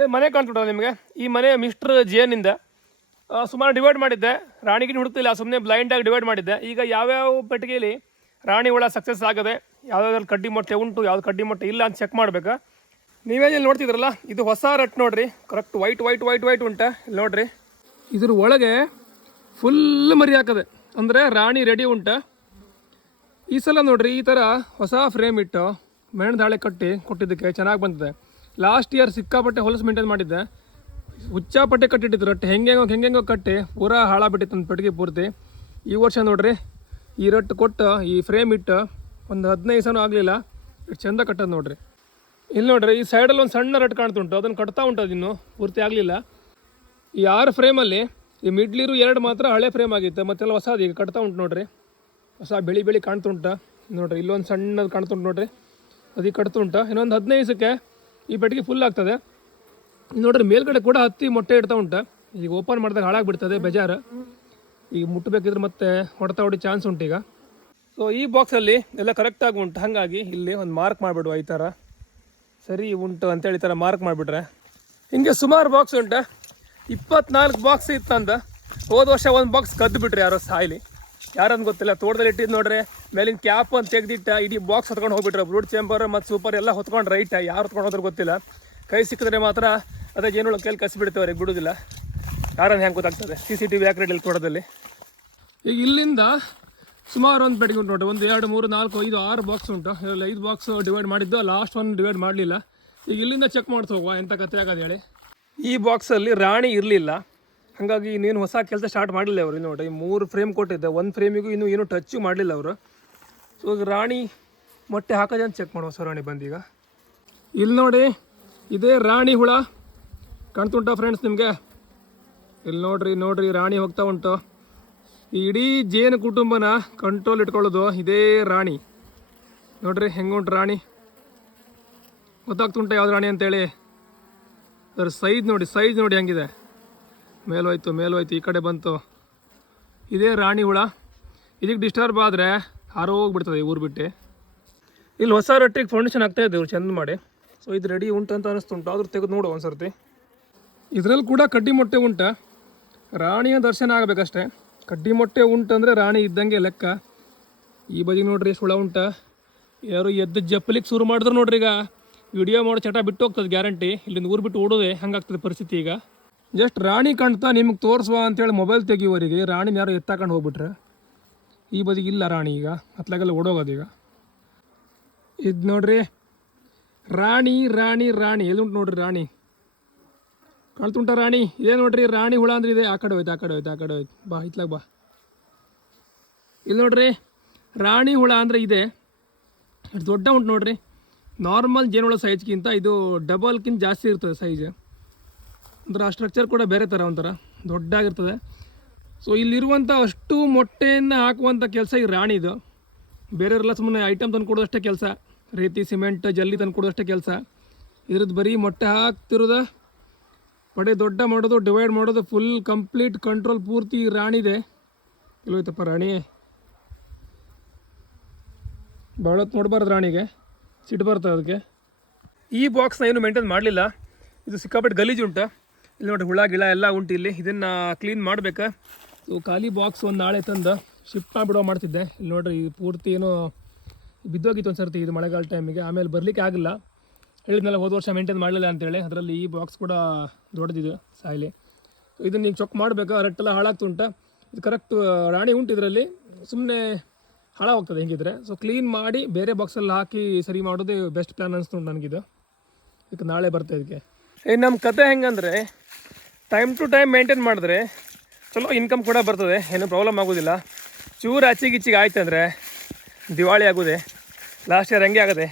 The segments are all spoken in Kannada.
ಇಲ್ಲೇ ಮನೆ ಕಾಣ್ತುಂಟಲ್ಲ ನಿಮಗೆ, ಈ ಮನೆ ಮಿಸ್ಟರ್ ಜೇನಿಂದ ಸುಮಾರು ಡಿವೈಡ್ ಮಾಡಿದ್ದೆ. ರಾಣಿಗಿನ ಹುಡುಕ್ತಿಲ್ಲ, ಸುಮ್ಮನೆ ಬ್ಲೈಂಡಾಗಿ ಡಿವೈಡ್ ಮಾಡಿದ್ದೆ. ಈಗ ಯಾವ್ಯಾವ ಪೆಟ್ಟಿಗೆಯಲ್ಲಿ ರಾಣಿ ಹುಳ ಸಕ್ಸಸ್ ಆಗದೆ, ಯಾವ್ಯಾವ್ದ್ರಲ್ಲಿ ಕಡ್ಡಿ ಮೊಟ್ಟೆ ಉಂಟು, ಯಾವ್ದು ಕಡ್ಡಿ ಮೊಟ್ಟೆ ಇಲ್ಲ ಅಂತ ಚೆಕ್ ಮಾಡ್ಬೇಕಾ. ನೀವೇನು ನೋಡ್ತಿದ್ರಲ್ಲ, ಇದು ಹೊಸ ರಟ್ ನೋಡ್ರಿ, correct white white white white ಉಂಟ. ಇಲ್ಲಿ ನೋಡ್ರಿ, ಇದ್ರ ಒಳಗೆ ಫುಲ್ ಮರಿ ಹಾಕದೆ, ಅಂದರೆ ರಾಣಿ ರೆಡಿ ಉಂಟ. ಈ ಸಲ ನೋಡ್ರಿ ಈ ಥರ ಹೊಸ ಫ್ರೇಮ್ ಇಟ್ಟು ಮೆಣ್ ದಾಳೆ ಕಟ್ಟಿ ಕೊಟ್ಟಿದ್ದಕ್ಕೆ ಚೆನ್ನಾಗಿ ಬಂದಿದೆ. ಲಾಸ್ಟ್ ಇಯರ್ ಸಿಕ್ಕಾಪಟ್ಟೆ ಹೊಲಸು ಮೇಂಟೈನ್ ಮಾಡಿದ್ದೆ, ಹುಚ್ಚಾಪಟ್ಟೆ ಕಟ್ಟಿಟ್ಟಿದ್ದು ರಟ್ಟು ಹೆಂಗೆಂಗೋ ಕಟ್ಟಿ ಪೂರಾ ಹಾಳಾಗ್ಬಿಟ್ಟಿತ್ತು ಒಂದು ಪೆಟ್ಟಿಗೆ ಪೂರ್ತಿ. ಈ ವರ್ಷ ನೋಡ್ರಿ ಈ ರಟ್ಟು ಕೊಟ್ಟು ಈ ಫ್ರೇಮ್ ಇಟ್ಟು ಒಂದು 15 ದಿವಸನೂ ಆಗಲಿಲ್ಲ, ಇಷ್ಟು ಚೆಂದ ಕಟ್ಟೋದು ನೋಡ್ರಿ. ಇಲ್ಲಿ ನೋಡ್ರಿ ಈ ಸೈಡಲ್ಲಿ ಒಂದು ಸಣ್ಣ ರಟ್ಟು ಕಾಣ್ತುಂಟು, ಅದನ್ನು ಕಟ್ತಾ ಉಂಟು, ಅದಿನ್ನು ಪೂರ್ತಿ ಆಗಲಿಲ್ಲ. ಈ 6 ಫ್ರೇಮಲ್ಲಿ ಈ ಮಿಡ್ಲಿರು 2 ಮಾತ್ರ ಹಳೆ ಫ್ರೇಮ್ ಆಗಿತ್ತು, ಮತ್ತೆಲ್ಲ ಹೊಸದು ಈಗ ಕಟ್ತಾ ಉಂಟು ನೋಡ್ರಿ. ಹೊಸ ಬೆಳಿ ಕಾಣ್ತುಂಟ ನೋಡ್ರಿ, ಇಲ್ಲೊಂದು ಸಣ್ಣದು ಕಾಣ್ತುಂಟು ನೋಡ್ರಿ, ಅದಕ್ಕೆ ಕಟ್ತುಂಟ. ಇನ್ನೊಂದು 15 ದಿವಸಕ್ಕೆ ಈ ಪೆಟ್ಟಿಗೆ ಫುಲ್ ಆಗ್ತದೆ ನೋಡ್ರಿ. ಮೇಲ್ಗಡೆ ಕೂಡ ಹತ್ತಿ ಮೊಟ್ಟೆ ಇಡ್ತಾ ಉಂಟ, ಈಗ ಓಪನ್ ಮಾಡಿದಾಗ ಹಾಳಾಗಿಬಿಡ್ತದೆ ಬೇಜಾರು. ಈಗ ಮುಟ್ಟಬೇಕಿದ್ರೆ ಮತ್ತೆ ಹೊಡಿ ಚಾನ್ಸ್ ಉಂಟು ಈಗ. ಸೊ ಈ ಬಾಕ್ಸಲ್ಲಿ ಎಲ್ಲ ಕರೆಕ್ಟಾಗಿ ಉಂಟು, ಹಾಗಾಗಿ ಇಲ್ಲಿ ಒಂದು ಮಾರ್ಕ್ ಮಾಡಿಬಿಡುವ, ಈ ಥರ ಸರಿ ಉಂಟು ಅಂತೇಳಿ ಈ ಥರ ಮಾರ್ಕ್ ಮಾಡಿಬಿಟ್ರೆ. ಹಿಂಗೆ ಸುಮಾರು ಬಾಕ್ಸ್ ಉಂಟು, 24 ಬಾಕ್ಸ್ ಇತ್ತಂತ. ಹೋದ ವರ್ಷ ಒಂದು ಬಾಕ್ಸ್ ಕದ್ದು ಬಿಟ್ರಿ ಯಾರೋ ಸಾಯ್ಲಿ, ಯಾರಂತ ಗೊತ್ತಿಲ್ಲ. ತೋಟದಲ್ಲಿ ಇಟ್ಟಿದ್ದು ನೋಡ್ರಿ, ಮೇಲಿನ ಕ್ಯಾಪ್ ಅಂತ ತೆಗೆದಿಟ್ಟ ಇಡೀ ಬಾಕ್ಸ್ ಹೊತ್ಕೊಂಡು ಹೋಗ್ಬಿಟ್ರೆ. ಬ್ರೂಡ್ ಚೇಂಬರ್ ಮತ್ತು ಸೂಪರ್ ಎಲ್ಲ ಹೊತ್ಕೊಂಡು ರೈಟ್, ಯಾರು ಹೊತ್ಕೊಂಡು ಹೋದ್ರೆ ಗೊತ್ತಿಲ್ಲ. ಕೈ ಸಿಕ್ಕಿದ್ರೆ ಮಾತ್ರ ಅದೇ ಜೇನುಳ ಕೈಲಿ ಕಸಿಬಿಡ್ತೇವೆ, ಅವ್ರಿಗೆ ಬಿಡೋದಿಲ್ಲ. ಯಾರನ್ನು ಹೆಂಗೆ ಗೊತ್ತಾಗ್ತದೆ, CCTV ಹಾಕ್ರೆಡಿಲ್ಲಿ ತೋಟದಲ್ಲಿ. ಈಗ ಇಲ್ಲಿಂದ ಸುಮಾರು ಒಂದು ಪೆಟ್ಟಿಗೆ ಉಂಟು ನೋಡ್ರಿ, 1 2 3 4 5 6 ಬಾಕ್ಸ್ ಉಂಟು. ಇದರಲ್ಲಿ 5 ಬಾಕ್ಸ್ ಡಿವೈಡ್ ಮಾಡಿದ್ದು, ಲಾಸ್ಟ್ ಒಂದು ಡಿವೈಡ್ ಮಾಡಲಿಲ್ಲ. ಈಗ ಇಲ್ಲಿಂದ ಚೆಕ್ ಮಾಡ್ತಾ ಹೋಗುವ ಎಂಥ ಕತೆ ಆಗೋದು ಹೇಳಿ. ಈ ಬಾಕ್ಸಲ್ಲಿ ರಾಣಿ ಇರಲಿಲ್ಲ, ಹಾಗಾಗಿ ಇನ್ನೇನು ಹೊಸ ಕೆಲಸ ಸ್ಟಾರ್ಟ್ ಮಾಡಲಿಲ್ಲ ಅವರು. ನೋಡಿ 3 ಫ್ರೇಮ್ ಕೊಟ್ಟಿದ್ದೆ, 1 ಫ್ರೇಮಿಗೂ ಇನ್ನೂ ಏನೂ ಟಚ್ಚು ಮಾಡಲಿಲ್ಲ ಅವರು. ಸೊ ಈಗ ರಾಣಿ ಮೊಟ್ಟೆ ಹಾಕೋದು ಅಂತ ಚೆಕ್ ಮಾಡುವ. ಸೊ ರಾಣಿ ಬಂದೀಗ ಇಲ್ಲಿ ನೋಡಿ, ಇದೇ ರಾಣಿ ಹುಳ ಕಾಣ್ತುಂಟ ಫ್ರೆಂಡ್ಸ್ ನಿಮಗೆ. ಇಲ್ಲಿ ನೋಡ್ರಿ ರಾಣಿ ಹೋಗ್ತಾ ಉಂಟು. ಈ ಇಡೀ ಜೇನು ಕುಟುಂಬನ ಕಂಟ್ರೋಲ್ ಇಟ್ಕೊಳ್ಳೋದು ಇದೇ ರಾಣಿ. ನೋಡ್ರಿ ಹೆಂಗುಂಟು ರಾಣಿ, ಗೊತ್ತಾಗ್ತುಂಟ ಯಾವ್ದು ರಾಣಿ ಅಂತೇಳಿ. ಅದ್ರ ಸೈಜ್ ನೋಡಿ ಹೆಂಗಿದೆ, ಮೇಲೋಯ್ತು ಈ ಕಡೆ ಬಂತು. ಇದೇ ರಾಣಿ ಹುಳ. ಇದಕ್ಕೆ ಡಿಸ್ಟರ್ಬ್ ಆದರೆ ಹಾರೋಗ್ಬಿಡ್ತದೆ ಈ ಊರು ಬಿಟ್ಟು. ಇಲ್ಲಿ ಹೊಸ ರೊಟ್ಟಿಗೆ ಫೌಂಡೇಶನ್ ಆಗ್ತಾ ಇದ್ದೇವೆ ಚೆಂದ ಮಾಡಿ. ಸೊ ಇದು ರೆಡಿ ಉಂಟು ಅಂತ ಅನಿಸ್ತುಂಟು, ಆದ್ರೂ ತೆಗೆದು ನೋಡು ಒಂದು ಸರ್ತಿ. ಇದರಲ್ಲಿ ಕೂಡ ಕಡ್ಡಿ ಮೊಟ್ಟೆ ಉಂಟ, ರಾಣಿಯ ದರ್ಶನ ಆಗಬೇಕಷ್ಟೇ. ಕಡ್ಡಿ ಮೊಟ್ಟೆ ಉಂಟಂದರೆ ರಾಣಿ ಇದ್ದಂಗೆ ಲೆಕ್ಕ. ಈ ಬದಿ ನೋಡ್ರಿ ಎಷ್ಟು ಹುಳ ಉಂಟ. ಯಾರು ಎದ್ದು ಜಪ್ಪಲಿಕ್ಕೆ ಶುರು ಮಾಡಿದ್ರು ನೋಡ್ರಿ, ಈಗ ವಿಡಿಯೋ ಮಾಡೋ ಚಟ ಬಿಟ್ಟು ಹೋಗ್ತದೆ ಗ್ಯಾರಂಟಿ. ಇಲ್ಲಿಂದ ಊರು ಬಿಟ್ಟು ಓಡೋದೆ ಹಂಗಾಗ್ತದೆ ಪರಿಸ್ಥಿತಿ. ಈಗ ಜಸ್ಟ್ ರಾಣಿ ಕಾಣ್ತಾ ನಿಮ್ಗೆ ತೋರಿಸುವ ಅಂತೇಳಿ ಮೊಬೈಲ್ ತೆಗಿಯೋವರಿಗೆ ರಾಣಿನ ಯಾರು ಎತ್ತಾಕೊಂಡು ಹೋಗ್ಬಿಟ್ರೆ. ಈ ಬದಿಗೆ ಇಲ್ಲ ರಾಣಿ, ಈಗ ಹತ್ಲಾಗೆಲ್ಲ ಓಡೋಗೋದು. ಈಗ ಇದು ನೋಡ್ರಿ ರಾಣಿ ಎಲ್ಲಿ ನೋಡ್ರಿ ರಾಣಿ ಕಾಣ್ತುಂಟ ರಾಣಿ. ಇದೇ ನೋಡ್ರಿ ರಾಣಿ ಹುಳ ಅಂದ್ರೆ ಇದೆ. ಆ ಕಡೆ ಹೋಯ್ತು ಬಾ ಇತ್ಲಾಗ ಬಾ. ಇಲ್ಲಿ ನೋಡ್ರಿ ರಾಣಿ ಹುಳ ಅಂದರೆ ಇದೆ, ದೊಡ್ಡ ಉಂಟು ನೋಡ್ರಿ. ನಾರ್ಮಲ್ ಜೇನುಹುಳ ಸೈಜ್ಗಿಂತ ಇದು ಡಬಲ್ಕಿಂತ ಜಾಸ್ತಿ ಇರ್ತದೆ ಸೈಜ್. ಅಂದ್ರೆ ಆ ಸ್ಟ್ರಕ್ಚರ್ ಕೂಡ ಬೇರೆ ಥರ ಒಂಥರ ದೊಡ್ಡಾಗಿರ್ತದೆ. ಸೊ ಇಲ್ಲಿರುವಂಥ ಅಷ್ಟು ಮೊಟ್ಟೆಯನ್ನು ಹಾಕುವಂಥ ಕೆಲಸ ಈ ರಾಣಿದು. ಬೇರೆಯವರೆಲ್ಲ ಸುಮ್ಮನೆ ಐಟಮ್ ತಂದು ಕೊಡೋದಷ್ಟೇ ಕೆಲಸ, ರೀತಿ ಸಿಮೆಂಟ್ ಜಲ್ಲಿ ತಂದು ಕೊಡೋದಷ್ಟೇ ಕೆಲಸ. ಇದ್ರದ್ದು ಬರೀ ಮೊಟ್ಟೆ ಹಾಕ್ತಿರೋದ, ಪಡೆ ದೊಡ್ಡ ಮಾಡೋದು, ಡಿವೈಡ್ ಮಾಡೋದು, ಫುಲ್ ಕಂಪ್ಲೀಟ್ ಕಂಟ್ರೋಲ್ ಪೂರ್ತಿ ರಾಣಿದೆ. ಇಲ್ಲೋಯ್ತಪ್ಪ ರಾಣಿ, ಭಾಳತ್ತು ನೋಡಬಾರ್ದು ರಾಣಿಗೆ, ಸಿಟ್ಟು ಬರ್ತದೆ ಅದಕ್ಕೆ. ಈ ಬಾಕ್ಸ್ನ ಏನು ಮೇಂಟೈನ್ ಮಾಡಲಿಲ್ಲ, ಇದು ಸಿಕ್ಕಾಪಟ್ಟೆ ಗಲೀಜು ಉಂಟು. ಇಲ್ಲಿ ನೋಡಿ ಹುಳ ಗಿಳ ಎಲ್ಲ ಉಂಟು ಇಲ್ಲಿ, ಇದನ್ನು ಕ್ಲೀನ್ ಮಾಡಬೇಕು. ಸೊ ಖಾಲಿ ಬಾಕ್ಸ್ ಒಂದು ನಾಳೆ ತಂದು ಶಿಫ್ಟ್ ಮಾಡಿಬಿಡೋ ಮಾಡ್ತಿದ್ದೆ. ಇಲ್ಲಿ ನೋಡ್ರಿ ಇದು ಪೂರ್ತಿ ಏನೋ ಬಿದ್ದೋಗಿತ್ತು ಒಂದು ಸರ್ತಿ ಇದು ಮಳೆಗಾಲ ಟೈಮಿಗೆ, ಆಮೇಲೆ ಬರಲಿಕ್ಕೆ ಆಗಿಲ್ಲ. ಹೇಳಿದ್ಮೇಲೆ ಹೋದ ವರ್ಷ ಮೇಂಟೈನ್ ಮಾಡಲಿಲ್ಲ ಅಂತೇಳಿ. ಅದರಲ್ಲಿ ಈ ಬಾಕ್ಸ್ ಕೂಡ ದೊಡ್ಡದಿದೆ ಸಾಯಿಲಿ. ಇದನ್ನು ಈಗ ಚೆಕ್ ಮಾಡಬೇಕು, ರಟ್ಟೆಲ್ಲ ಹಾಳಾಗ್ತುಂಟ. ಇದು ಕರೆಕ್ಟ್ ರಾಣಿ ಉಂಟು ಇದರಲ್ಲಿ, ಸುಮ್ಮನೆ ಹಾಳಾಗ್ತದೆ ಹೆಂಗಿದ್ರೆ. ಸೊ ಕ್ಲೀನ್ ಮಾಡಿ ಬೇರೆ ಬಾಕ್ಸಲ್ಲಿ ಹಾಕಿ ಸರಿ ಮಾಡೋದೇ ಬೆಸ್ಟ್ ಪ್ಲ್ಯಾನ್ ಅನಿಸ್ತು ನನಗಿದು. ಇದಕ್ಕೆ ನಾಳೆ ಬರ್ತದೆ ಇದಕ್ಕೆ. ನಮ್ಮ ಕತೆ ಹೆಂಗಂದರೆ ಟೈಮ್ ಟು ಟೈಮ್ ಮೇಂಟೈನ್ ಮಾಡಿದ್ರೆ ಚಲೋ ಇನ್ಕಮ್ ಕೂಡ ಬರ್ತದೆ, ಏನೂ ಪ್ರಾಬ್ಲಮ್ ಆಗೋದಿಲ್ಲ. ಚೂರು ಆಚೆಗಿಚ್ಚಿಗೆ ಆಯ್ತು ಅಂದರೆ ದಿವಾಳಿ ಆಗೋದೆ. ಲಾಸ್ಟ್ ಇಯರ್ ಹಂಗೆ ಆಗೋದೆ,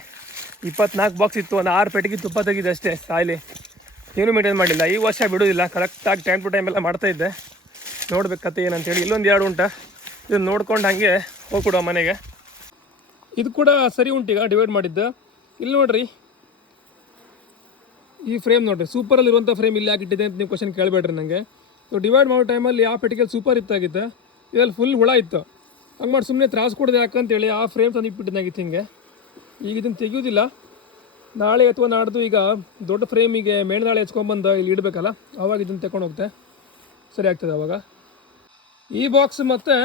24 ಬಾಕ್ಸ್ ಇತ್ತು, ಒಂದು 6 ಪೆಟ್ಟಿಗೆ ತುಪ್ಪ ತೆಗಿದೆ ಅಷ್ಟೇ ಸಾಯಿಲಿ. ಏನೂ ಮೇಂಟೈನ್ ಮಾಡಲಿಲ್ಲ. ಈ ವರ್ಷ ಬಿಡೋದಿಲ್ಲ, ಕರೆಕ್ಟಾಗಿ ಟೈಮ್ ಟು ಟೈಮ್ ಎಲ್ಲ ಮಾಡ್ತಾಯಿದ್ದೆ. ನೋಡ್ಬೇಕು ಕತೆ ಏನಂತೇಳಿ. ಇಲ್ಲೊಂದು 2 ಉಂಟ, ಇದನ್ನು ನೋಡ್ಕೊಂಡು ಹಾಗೆ ಹೋಗ್ಬಿಡುವ ಮನೆಗೆ. ಇದು ಕೂಡ ಸರಿ ಉಂಟು ಈಗ ಡಿವೈಡ್ ಮಾಡಿದ್ದು. ಇಲ್ಲಿ ನೋಡ್ರಿ ಈ ಫ್ರೇಮ್ ನೋಡ್ರಿ, ಸೂಪರಲ್ಲಿರುವಂಥ ಫ್ರೇಮ್ ಇಲ್ಲಿ ಹಾಕಿಟ್ಟಿದೆ ಅಂತ ನೀವು ಕ್ವಶನ್ ಕೇಳಬೇಡ್ರಿ ನನಗೆ. ಸೊ ಡಿವೈಡ್ ಮಾಡೋ ಟೈಮಲ್ಲಿ ಆ ಪೆಟ್ಟಿಗೆಯಲ್ಲಿ ಸೂಪರ್ ಇತ್ತಾಗಿತ್ತು, ಇದರಲ್ಲಿ ಫುಲ್ ಹುಳ ಇತ್ತು. ಹಂಗೆ ಮಾಡಿ ಸುಮ್ಮನೆ ತ್ರಾಸು ಕೊಡೋದು ಯಾಕಂತೇಳಿ ಆ ಫ್ರೇಮ್ ತಂದು ಇಟ್ಬಿಟ್ಟಿದ್ದಾಗಿತ್ತು ಹಿಂಗೆ. ಈಗ ಇದನ್ನು ತೆಗಿಯೋದಿಲ್ಲ, ನಾಳೆ ಅಥವಾ ನಾಡ್ದು ಈಗ ದೊಡ್ಡ ಫ್ರೇಮಿಗೆ ಮೇಣದಾಳೆ ಹೆಚ್ಕೊಂಡ್ಬಂದು ಇಲ್ಲಿ ಇಡಬೇಕಲ್ಲ, ಆವಾಗ ಇದನ್ನು ತಗೊಂಡು ಹೋಗ್ತೆ ಸರಿ ಆಗ್ತದೆ ಆವಾಗ. ಈ ಬಾಕ್ಸ್ ಮತ್ತು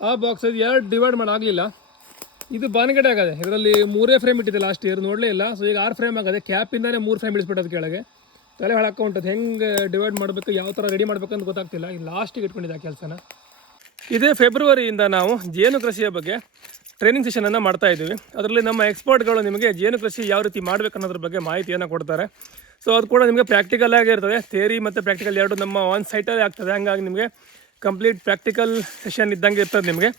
ಆ ಬಾಕ್ಸ್ ಇದು ಎರಡು ಡಿವೈಡ್ ಮಾಡೋಆಗಲಿಲ್ಲ. ಇದು ಬಾನಗಡೆ ಆಗದೆ, ಇದರಲ್ಲಿ 3 ಫ್ರೇಮ್ ಇಟ್ಟಿದೆ ಲಾಸ್ಟ್ ಇಯರ್, ನೋಡಲೇ ಇಲ್ಲ. ಸೊ ಈಗ 6 ಫ್ರೇಮ್ ಆಗದೆ, ಕ್ಯಾಪಿಂದಾನೇ 3 ಫ್ರೇಮ್ ಇಳಿಸ್ಬಿಟ್ಟದು ಕೆಳಗೆ. ತಲೆ ಹಾಳಾಕೊಂಟದು ಹೆಂಗೆ ಡಿವೈಡ್ ಮಾಡಬೇಕು, ಯಾವ ಥರ ರೆಡಿ ಮಾಡಬೇಕಂತ ಗೊತ್ತಾಗ್ತಿಲ್ಲ. ಈಗ ಲಾಸ್ಟಿಗೆ ಇಟ್ಕೊಂಡಿದ್ದೆ ಆ ಕೆಲಸನ. ಇದೇ ಫೆಬ್ರವರಿಯಿಂದ ನಾವು ಜೇನು ಕೃಷಿಯ ಬಗ್ಗೆ ಟ್ರೈನಿಂಗ್ ಸೆಷನನ್ನು ಮಾಡ್ತಾ ಇದ್ದೀವಿ. ಅದರಲ್ಲಿ ನಮ್ಮ ಎಕ್ಸ್ಪರ್ಟ್ಗಳು ನಿಮಗೆ ಜೇನು ಕೃಷಿ ಯಾವ ರೀತಿ ಮಾಡಬೇಕು ಅನ್ನೋದ್ರ ಬಗ್ಗೆ ಮಾಹಿತಿಯನ್ನು ಕೊಡ್ತಾರೆ. ಸೊ ಅದು ಕೂಡ ನಿಮಗೆ ಪ್ರಾಕ್ಟಿಕಲ್ ಆಗೇ ಇರ್ತದೆ. ಥಿಯರಿ ಮತ್ತು ಪ್ರಾಕ್ಟಿಕಲ್ ಎರಡು ನಮ್ಮ ಆನ್ ಸೈಟಲ್ಲೇ ಆಗ್ತದೆ. ಹಾಗಾಗಿ ನಿಮಗೆ ಕಂಪ್ಲೀಟ್ ಪ್ರಾಕ್ಟಿಕಲ್ ಸೆಷನ್ ಇದ್ದಂಗೆ ಇರ್ತದೆ ನಿಮಗೆ.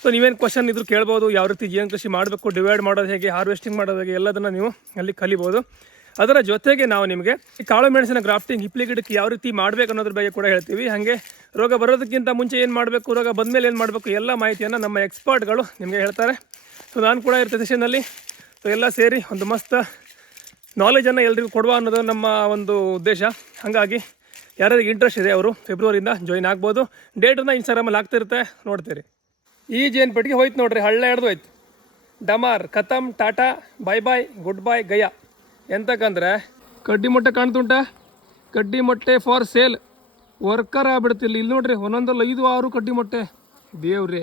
ಸೊ ನೀವೇನು ಕ್ವಶನ್ ಇದ್ರೂ ಕೇಳ್ಬೋದು, ಯಾವ ರೀತಿ ಜೇನು ಕೃಷಿ ಮಾಡಬೇಕು, ಡಿವೈಡ್ ಮಾಡೋದು ಹೇಗೆ, ಹಾರ್ವೆಸ್ಟಿಂಗ್ ಮಾಡೋದು ಹೇಗೆ, ಎಲ್ಲದನ್ನು ನೀವು ಅಲ್ಲಿ ಕಲಿಬೋದು. ಅದರ ಜೊತೆಗೆ ನಾವು ನಿಮಗೆ ಕಾಳು ಮೆಣಸಿನ ಗ್ರಾಫ್ಟಿಂಗ್ ಹಿಪ್ಲಿ ಗಿಡಕ್ಕೆ ಯಾವ ರೀತಿ ಮಾಡಬೇಕು ಅನ್ನೋದ್ರ ಬಗ್ಗೆ ಕೂಡ ಹೇಳ್ತೀವಿ. ಹಾಗೆ ರೋಗ ಬರೋದಕ್ಕಿಂತ ಮುಂಚೆ ಏನು ಮಾಡಬೇಕು, ರೋಗ ಬಂದಮೇಲೆ ಏನು ಮಾಡಬೇಕು, ಎಲ್ಲ ಮಾಹಿತಿಯನ್ನು ನಮ್ಮ ಎಕ್ಸ್ಪರ್ಟ್ಗಳು ನಿಮಗೆ ಹೇಳ್ತಾರೆ. ಸೊ ನಾನು ಕೂಡ ಇರ್ತೇನೆ ಸೆಷನಲ್ಲಿ. ಸೊ ಎಲ್ಲ ಸೇರಿ ಒಂದು ಮಸ್ತ್ ನಾಲೆಜನ್ನು ಎಲ್ರಿಗೂ ಕೊಡುವ ಅನ್ನೋದು ನಮ್ಮ ಒಂದು ಉದ್ದೇಶ. ಹಾಗಾಗಿ ಯಾರ್ಯಾರಿಗೆ ಇಂಟ್ರೆಸ್ಟ್ ಇದೆ ಅವರು ಫೆಬ್ರವರಿಯಿಂದ ಜಾಯಿನ್ ಆಗ್ಬೋದು. ಡೇಟನ್ನು ಇನ್ಸ್ಟಾಗ್ರಾಮಲ್ಲಿ ಆಗ್ತಿರುತ್ತೆ, ನೋಡ್ತೀರಿ. ಈ ಜೇನು ಪೆಟ್ಟಿಗೆ ಹೋಯ್ತು ನೋಡ್ರಿ, ಹಳ್ಳ ಹಿಡ್ದು ಹೋಯ್ತು. ಡಮಾರ್ ಖತಮ್, ಟಾಟಾ, ಬಾಯ್ ಬಾಯ್, ಗುಡ್ ಬಾಯ್, ಗಯಾ. ಎಂತಕ್ಕಂದ್ರೆ ಕಡ್ಡಿ ಮೊಟ್ಟೆ ಕಾಣ್ತುಂಟ, ಕಡ್ಡಿ ಮೊಟ್ಟೆ ಫಾರ್ ಸೇಲ್, ವರ್ಕರ್ ಆಗ್ಬಿಡ್ತಿಲ್ಲ. ಇಲ್ಲಿ ನೋಡ್ರಿ, ಒಂದೊಂದಲ್ಲಿ 5-6 ಕಡ್ಡಿ ಮೊಟ್ಟೆ. ದೇವ್ರಿ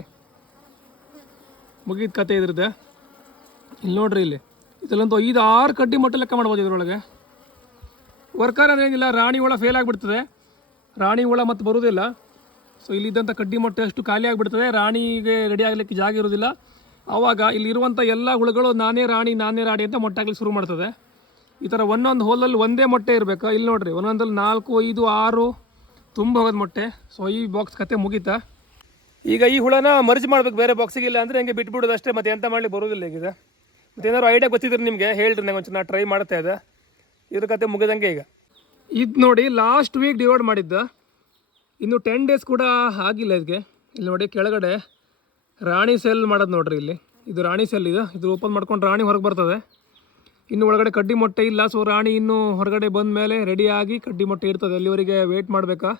ಮುಗಿದ ಕತೆ ಇದ್ರದ್ದು. ಇಲ್ಲಿ ನೋಡ್ರಿ, ಇಲ್ಲಿ ಇದರಲ್ಲಂತೂ 5-6 ಕಡ್ಡಿ ಮೊಟ್ಟೆ ಲೆಕ್ಕ ಮಾಡ್ಬೋದು ಇದರೊಳಗೆ. ವರ್ಕರ್ ಏನಿಲ್ಲ, ರಾಣಿ ಹುಳ ಫೇಲ್ ಆಗಿಬಿಡ್ತದೆ, ರಾಣಿ ಹುಳ ಮತ್ತೆ ಬರೋದಿಲ್ಲ. ಸೊ ಇಲ್ಲಿದ್ದಂಥ ಕಡ್ಡಿ ಮೊಟ್ಟೆ ಅಷ್ಟು ಖಾಲಿ ಆಗಿಬಿಡ್ತದೆ, ರಾಣಿಗೆ ರೆಡಿ ಆಗಲಿಕ್ಕೆ ಜಾಗ ಇರೋದಿಲ್ಲ. ಆವಾಗ ಇಲ್ಲಿರುವಂಥ ಎಲ್ಲ ಹುಳುಗಳು ನಾನೇ ರಾಣಿ ಅಂತ ಮೊಟ್ಟೆ ಆಗಲಿಕ್ಕೆ ಶುರು ಮಾಡ್ತದೆ. ಈ ಥರ ಒಂದೊಂದು ಹೋಲಲ್ಲಿ ಒಂದೇ ಮೊಟ್ಟೆ ಇರಬೇಕು. ಇಲ್ಲಿ ನೋಡ್ರಿ, ಒಂದೊಂದಲ್ಲಿ 4, 5, 6 ತುಂಬ ಹೋಗೋದು ಮೊಟ್ಟೆ. ಸೊ ಈ ಬಾಕ್ಸ್ ಕತೆ ಮುಗೀತಾ. ಈಗ ಈ ಹುಳನ ಮರ್ಜ್ ಮಾಡ್ಬೇಕು ಬೇರೆ ಬಾಕ್ಸಿಗೆ, ಇಲ್ಲ ಅಂದರೆ ಹಂಗೆ ಬಿಟ್ಬಿಡೋದು ಅಷ್ಟೇ, ಮತ್ತೆ ಎಂತ ಮಾಡ್ಲಿಕ್ಕೆ ಬರೋದಿಲ್ಲ ಈಗ. ಮತ್ತು ಏನಾದ್ರು ಐಡಿಯಾ ಗೊತ್ತಿದ್ರೆ ನಿಮಗೆ ಹೇಳ್ರಿ, ನಂಗೆ ಒಂಚೂರು ನಾನು ಟ್ರೈ ಮಾಡ್ತಾ ಇದ್ದೆ. ಇದ್ರ ಕತೆ ಮುಗಿದಂಗೆ ಈಗ. ಇದು ನೋಡಿ, ಲಾಸ್ಟ್ ವೀಕ್ ಡಿವೈಡ್ ಮಾಡಿದ್ದ, ಇನ್ನು 10 ಡೇಸ್ ಕೂಡ ಆಗಿಲ್ಲ ಇದಕ್ಕೆ. ಇಲ್ಲಿ ನೋಡಿ ಕೆಳಗಡೆ ರಾಣಿ ಸೆಲ್ ಮಾಡೋದು ನೋಡ್ರಿ, ಇಲ್ಲಿ ಇದು ರಾಣಿ ಸೆಲ್. ಇದು ಓಪನ್ ಮಾಡ್ಕೊಂಡು ರಾಣಿ ಹೊರಗೆ ಬರ್ತದೆ. ಇನ್ನು ಒಳಗಡೆ ಕಡ್ಡಿ ಮೊಟ್ಟೆ ಇಲ್ಲ. ಸೊ ರಾಣಿ ಇನ್ನೂ ಹೊರಗಡೆ ಬಂದ ಮೇಲೆ ರೆಡಿಯಾಗಿ ಕಡ್ಡಿ ಮೊಟ್ಟೆ ಇರ್ತದೆ, ಅಲ್ಲಿವರೆಗೆ ವೆಯ್ಟ್ ಮಾಡಬೇಕಾ.